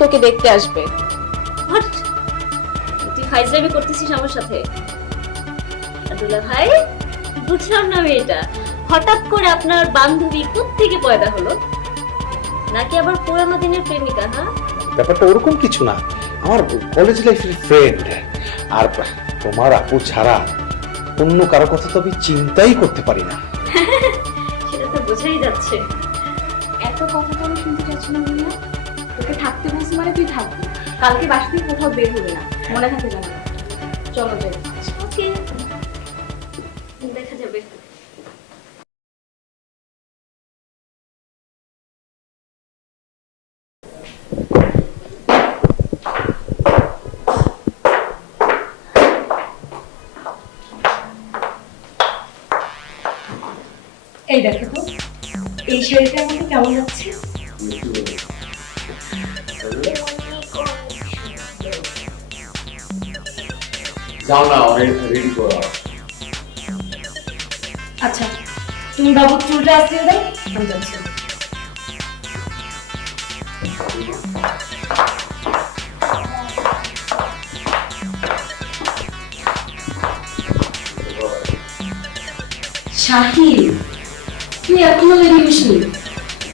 তোকে দেখতে আসবে। হোয়াট, তুই ফাইজলামি করতেছিস আমার সাথে? দুলা ভাই, বুঝলাম না আমি এটা। হঠাৎ করে আপনার বান্ধবী কোত্থেকে পয়দা হলো? নাকি আবার পুরানো দিনের প্রেমিকা? হ্যাঁ, ব্যাপারটা ওরকম কিছু না, আমার কলেজ লাইফের ফ্রেন্ড। আর তোমার আপু ছাড়া অন্য কারো কথা তো আমি চিন্তাই করতে পারি না। সেটা তো বোঝাই যাচ্ছে। এত কথা তো আমি শুনতে চাচ্ছি না মিনা। তোকে থাকতে বলছি মানে তুই থাকবি, কালকে বাসা থেকে কোথাও বের হবে না, মনে থাকে জানি। চলো যাই। ওকে, দেখা যাবে। এই দেখো তো, এই শাড়িটা আমাকে কেমন লাগছে? যাও না, রেডি করো। আচ্ছা, তুমি বাবুর চুলটা আসতে দাও, আমি যাচ্ছি। শাহিদ, তুই এখনো রেডি হসনি?